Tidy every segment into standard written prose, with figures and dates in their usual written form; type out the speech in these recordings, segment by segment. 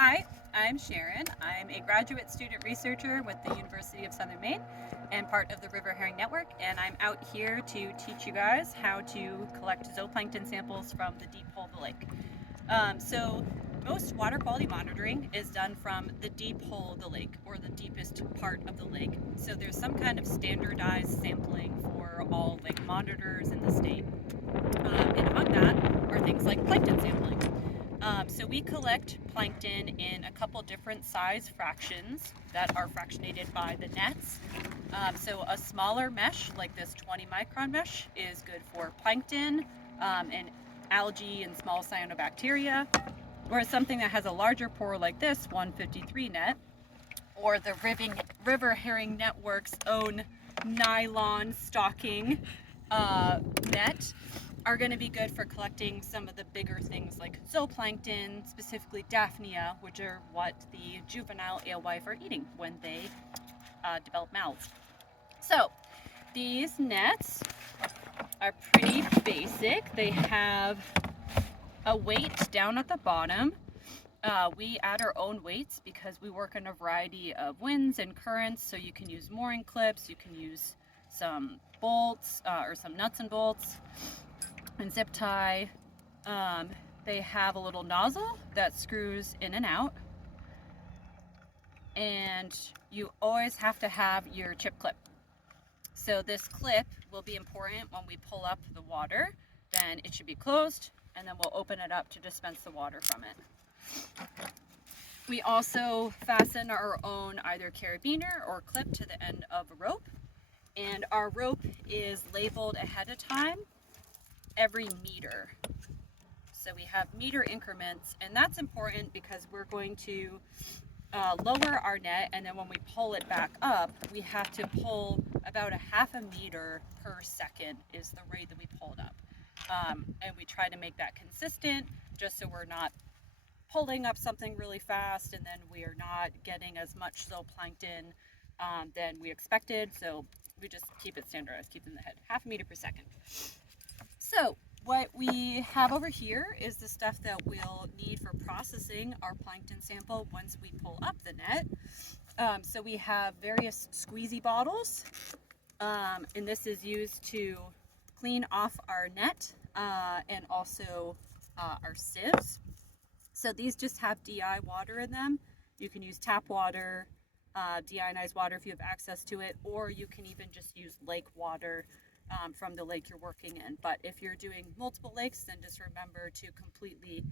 Hi, I'm Sharon. I'm a graduate student researcher with the University of Southern Maine and part of the River Herring Network, and I'm out here to teach you guys how to collect zooplankton samples from the deep hole of the lake. So most water quality monitoring is done from the deep hole of the lake or the deepest part of the lake. So there's some kind of standardized sampling for all lake monitors in the state. And on that are things like plankton sampling. So we collect plankton in a couple different size fractions that are fractionated by the nets. So a smaller mesh like this 20 micron mesh is good for plankton and algae and small cyanobacteria, whereas something that has a larger pore like this 153 net or the River Herring Network's own nylon stocking net are going to be good for collecting some of the bigger things like zooplankton, specifically Daphnia, which are what the juvenile alewife are eating when they develop mouths. So these nets are pretty basic. They have a weight down at the bottom. We add our own weights because we work in a variety of winds and currents, so you can use mooring clips, you can use some bolts or some nuts and bolts and zip tie. They have a little nozzle that screws in and out, and you always have to have your chip clip. So this clip will be important when we pull up the water. Then it should be closed, and then we'll open it up to dispense the water from it. We also fasten our own either carabiner or clip to the end of a rope, and our rope is labeled ahead of time every meter. So we have meter increments, and that's important because we're going to lower our net, and then when we pull it back up, we have to pull about a half a meter per second is the rate that we pull it up. And we try to make that consistent just so we're not pulling up something really fast and then we are not getting as much zooplankton than we expected. So we just keep it standardized, keep it in the head, half a meter per second. So what we have over here is the stuff that we'll need for processing our plankton sample once we pull up the net. So we have various squeezy bottles, and this is used to clean off our net and also our sieves. So these just have DI water in them. You can use tap water, deionized water if you have access to it, or you can even just use lake water from the lake you're working in. But if you're doing multiple lakes, then just remember to completely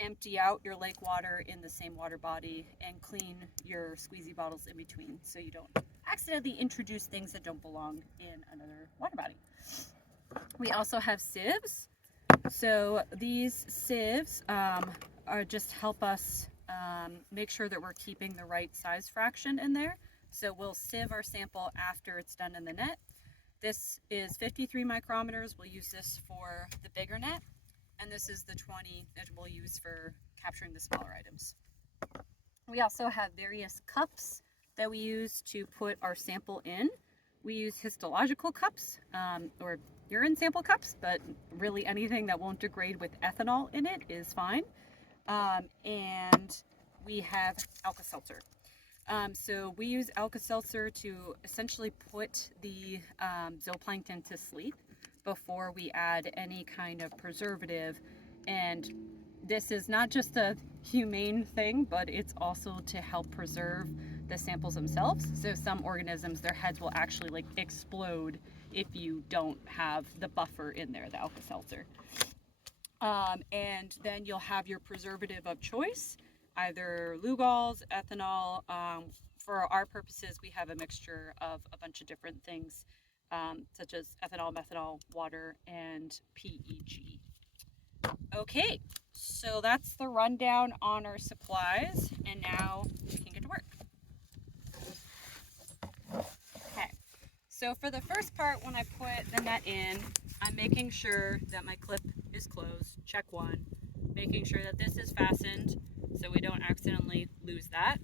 empty out your lake water in the same water body and clean your squeezy bottles in between so you don't accidentally introduce things that don't belong in another water body. We also have sieves. So these sieves are just help us make sure that we're keeping the right size fraction in there. So we'll sieve our sample after it's done in the net. This is 53 micrometers. We'll use this for the bigger net, and this is the 20 that we'll use for capturing the smaller items. We also have various cups that we use to put our sample in. We use histological cups or urine sample cups, but really anything that won't degrade with ethanol in it is fine. And we have Alka-Seltzer. So we use Alka-Seltzer to essentially put the zooplankton to sleep before we add any kind of preservative. And this is not just a humane thing, but it's also to help preserve the samples themselves. So some organisms, their heads will actually like explode if you don't have the buffer in there, the Alka-Seltzer. And then you'll have your preservative of choice, either Lugols, ethanol. For our purposes, we have a mixture of a bunch of different things, such as ethanol, methanol, water, and PEG. Okay, so that's the rundown on our supplies, and now we can get to work. Okay, so for the first part, when I put the net in, I'm making sure that my clip is closed, check one, making sure that this is fastened so we don't accidentally lose that.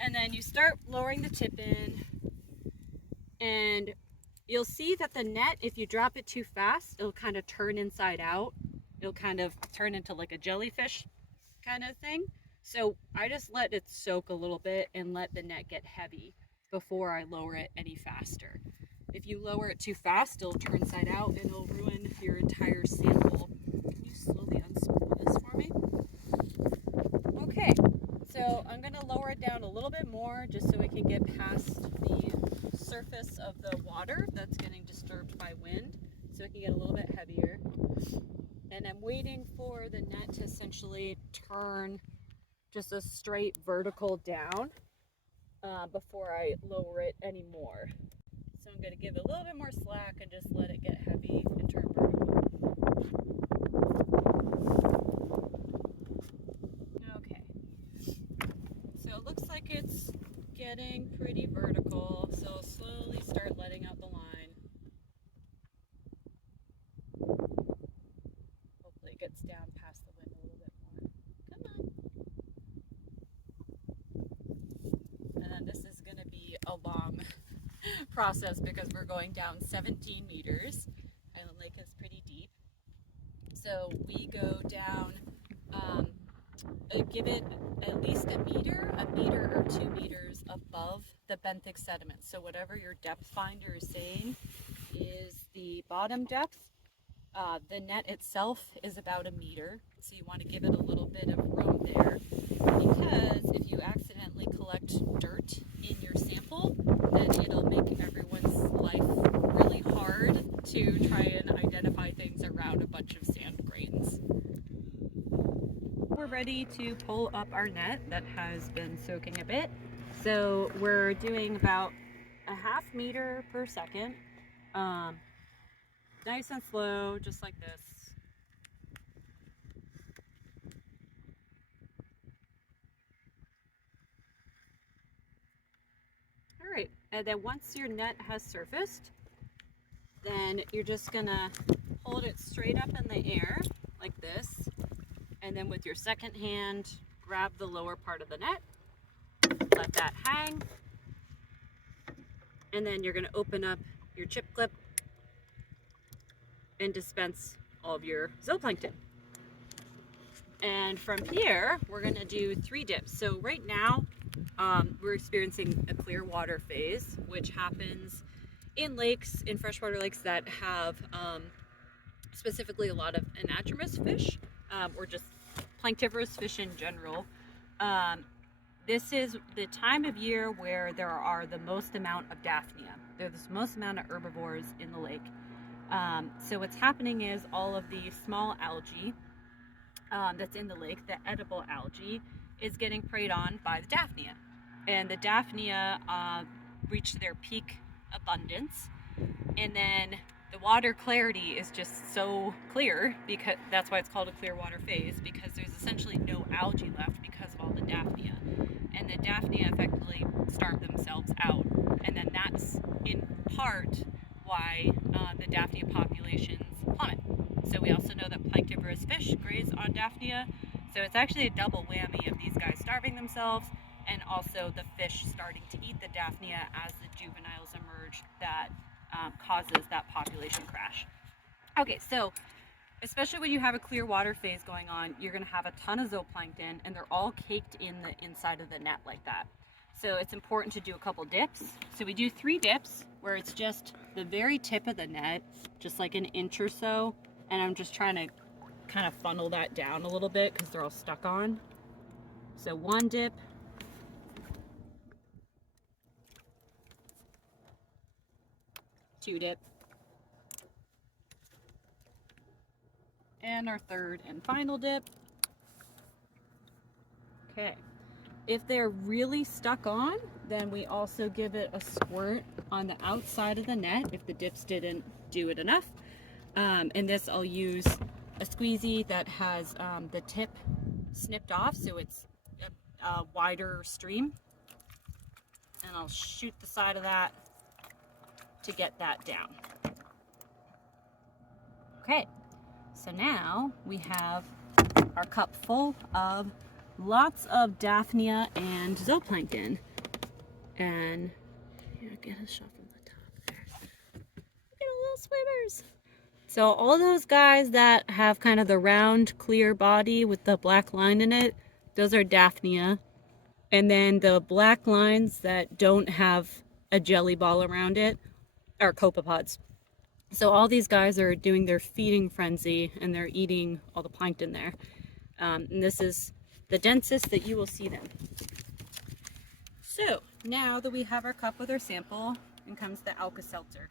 And then you start lowering the tip in, and you'll see that the net, if you drop it too fast, it'll kind of turn inside out. It'll kind of turn into like a jellyfish kind of thing. So I just let it soak a little bit and let the net get heavy before I lower it any faster. If you lower it too fast, it'll turn side out and it'll ruin your entire sample. Can you slowly unspool this for me? Okay, so I'm going to lower it down a little bit more just so we can get past the surface of the water that's getting disturbed by wind, so it can get a little bit heavier. And I'm waiting for the net to essentially turn just a straight vertical down before I lower it anymore. So I'm going to give it a little bit more slack and just let it get heavy and turn vertical. Okay, so it looks like it's getting pretty vertical, so I'll slowly start letting out the line. Hopefully it gets down past the wind a little bit more. Come on. And then this is going to be a long process because we're going down 17 meters and the lake is pretty deep. So we go down, give it at least a meter or 2 meters above the benthic sediment. So whatever your depth finder is saying is the bottom depth. The net itself is about a meter, so you want to give it a little bit of room there, because if you accidentally collect dirt in your sample, then it'll make everyone's life really hard to try and identify things around a bunch of sand grains. We're ready to pull up our net that has been soaking a bit. So we're doing about a half meter per second. Nice and slow, just like this. All right, and then once your net has surfaced, then you're just gonna hold it straight up in the air like this, and then with your second hand, grab the lower part of the net, let that hang, and then you're gonna open up your chip clip and dispense all of your zooplankton. And from here, we're gonna do 3 dips. So right now, we're experiencing a clear water phase, which happens in lakes, in freshwater lakes that have specifically a lot of anadromous fish, or just planktivorous fish in general. This is the time of year where there are the most amount of Daphnia. There's the most amount of herbivores in the lake. So what's happening is all of the small algae that's in the lake, the edible algae, is getting preyed on by the Daphnia. And the Daphnia reach their peak abundance, and then the water clarity is just so clear, because that's why it's called a clear water phase, because there's essentially no algae left because of all the Daphnia. And the Daphnia effectively starve themselves out. And then that's in part why the Daphnia populations plummet. So we also know that planktivorous fish graze on Daphnia. So it's actually a double whammy of these guys starving themselves and also the fish starting to eat the Daphnia as the juveniles emerge, that causes that population crash. Okay, so especially when you have a clear water phase going on, you're going to have a ton of zooplankton, and they're all caked in the inside of the net like that. So it's important to do a couple dips. So we do 3 dips where it's just the very tip of the net, just like an inch or so, and I'm just trying to kind of funnel that down a little bit because they're all stuck on. So 1 dip, 2 dip, and our 3rd and final dip. Okay, if they're really stuck on, then we also give it a squirt on the outside of the net if the dips didn't do it enough. And this, I'll use a squeezy that has the tip snipped off, so it's a wider stream, and I'll shoot the side of that to get that down. Okay, so now we have our cup full of lots of Daphnia and zooplankton. And here, get a shot from the top there. Look at the little swimmers. So all those guys that have kind of the round, clear body with the black line in it, those are Daphnia. And then the black lines that don't have a jelly ball around it are copepods. So all these guys are doing their feeding frenzy and they're eating all the plankton there. And this is the densest that you will see them. So now that we have our cup with our sample, in comes the Alka-Seltzer.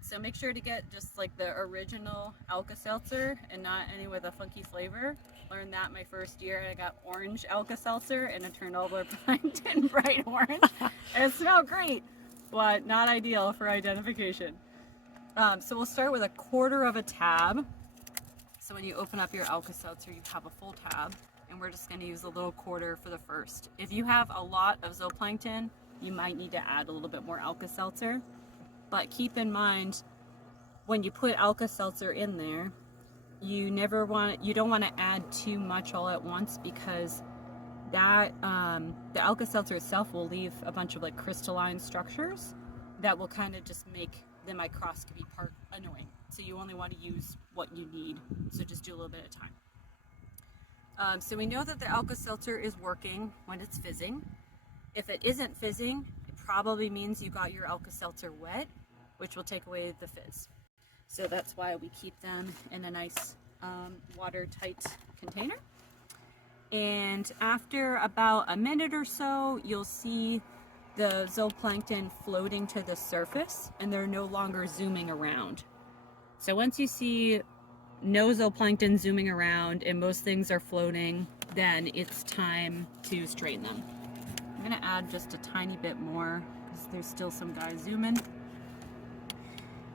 So make sure to get just like the original Alka-Seltzer and not any with a funky flavor. Learned that my first year. I got orange Alka-Seltzer and it turned all the plankton bright orange. It smelled great, but not ideal for identification. So we'll start with a quarter of a tab. So when you open up your Alka-Seltzer, you have a full tab, and we're just going to use a little quarter for the first. If you have a lot of zooplankton, you might need to add a little bit more Alka-Seltzer. But keep in mind, when you put Alka-Seltzer in there, you don't want to add too much all at once, because that the Alka-Seltzer itself will leave a bunch of like crystalline structures that will kind of just make the microscopy part annoying. So you only want to use what you need. So just do a little bit at a time. So we know that the Alka-Seltzer is working when it's fizzing. If it isn't fizzing, it probably means you got your Alka-Seltzer wet, which will take away the fizz. So that's why we keep them in a nice watertight container. And after about a minute or so, you'll see the zooplankton floating to the surface and they're no longer zooming around. So once you see no zooplankton zooming around and most things are floating, then it's time to straighten them. I'm gonna add just a tiny bit more because there's still some guys zooming.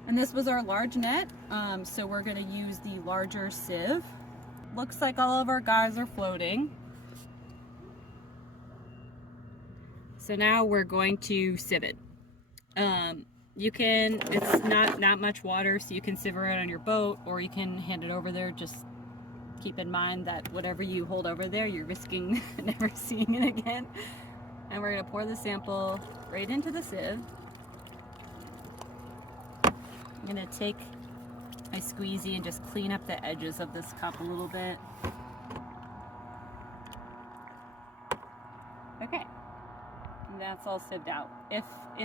And this was our large net, so we're gonna use the larger sieve. Looks like all of our guys are floating. So now we're going to sieve it. It's not much water, so you can sieve it on your boat or you can hand it over there. Just keep in mind that whatever you hold over there, you're risking never seeing it again. And we're gonna pour the sample right into the sieve. I'm gonna take my squeezy and just clean up the edges of this cup a little bit. Okay. That's all sieved out. If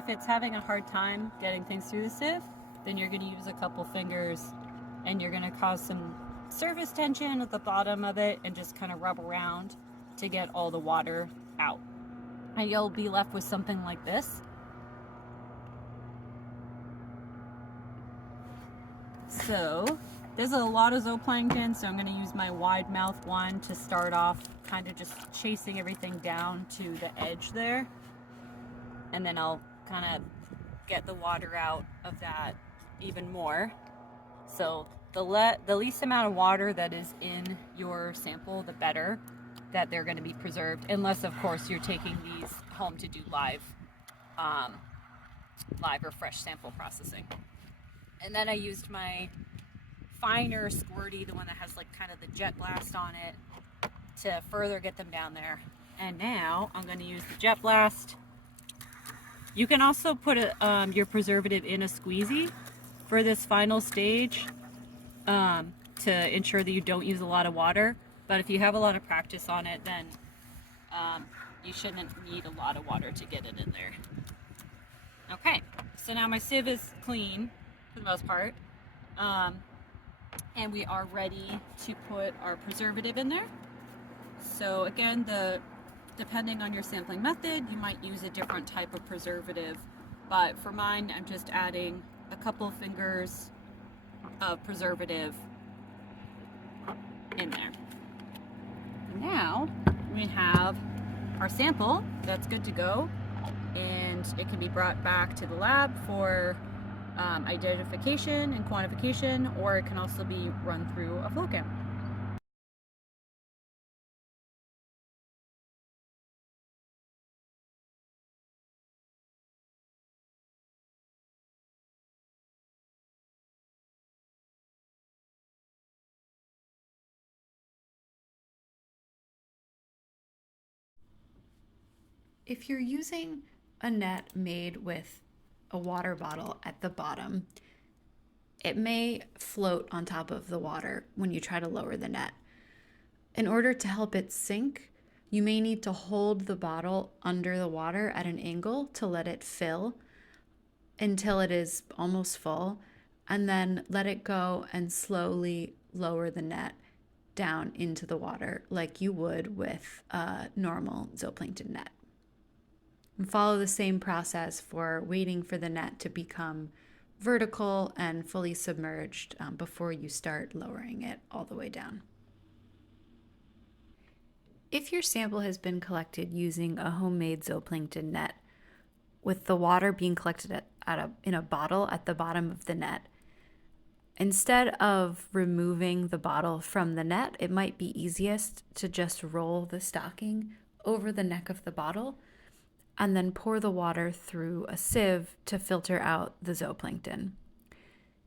it's having a hard time getting things through the sieve, then you're going to use a couple fingers and you're going to cause some surface tension at the bottom of it and just kind of rub around to get all the water out. And you'll be left with something like this. So there's a lot of zooplankton, so I'm going to use my wide mouth one to start off, kind of just chasing everything down to the edge there. And then I'll kind of get the water out of that even more. So the least amount of water that is in your sample, the better that they're going to be preserved, unless of course you're taking these home to do live or fresh sample processing. And then I used my finer squirty, the one that has like kind of the jet blast on it, to further get them down there. And now I'm going to use the jet blast. You can also put your preservative in a squeezy for this final stage to ensure that you don't use a lot of water. But if you have a lot of practice on it, then you shouldn't need a lot of water to get it in there. Okay, so now my sieve is clean for the most part. And we are ready to put our preservative in there. So again, depending on your sampling method, you might use a different type of preservative, but for mine, I'm just adding a couple fingers of preservative in there. And now we have our sample that's good to go, and it can be brought back to the lab for identification and quantification, or it can also be run through a flow count. If you're using a net made with a water bottle at the bottom, it may float on top of the water when you try to lower the net. In order to help it sink, You may need to hold the bottle under the water at an angle to let it fill until it is almost full, and then let it go and slowly lower the net down into the water like you would with a normal zooplankton net. And follow the same process for waiting for the net to become vertical and fully submerged before you start lowering it all the way down. If your sample has been collected using a homemade zooplankton net, with the water being collected in a bottle at the bottom of the net, instead of removing the bottle from the net, it might be easiest to just roll the stocking over the neck of the bottle and then pour the water through a sieve to filter out the zooplankton.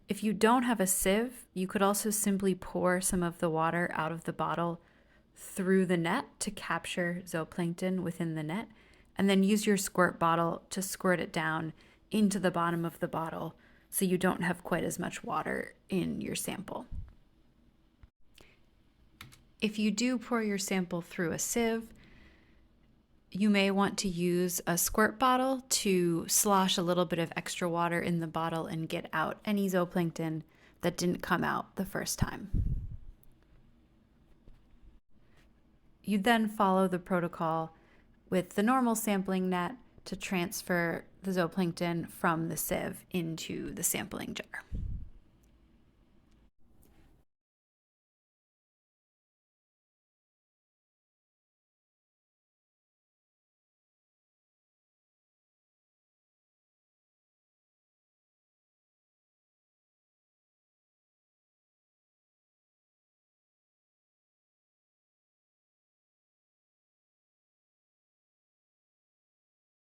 If you don't have a sieve, you could also simply pour some of the water out of the bottle through the net to capture zooplankton within the net, and then use your squirt bottle to squirt it down into the bottom of the bottle so you don't have quite as much water in your sample. If you do pour your sample through a sieve, you may want to use a squirt bottle to slosh a little bit of extra water in the bottle and get out any zooplankton that didn't come out the first time. You then follow the protocol with the normal sampling net to transfer the zooplankton from the sieve into the sampling jar.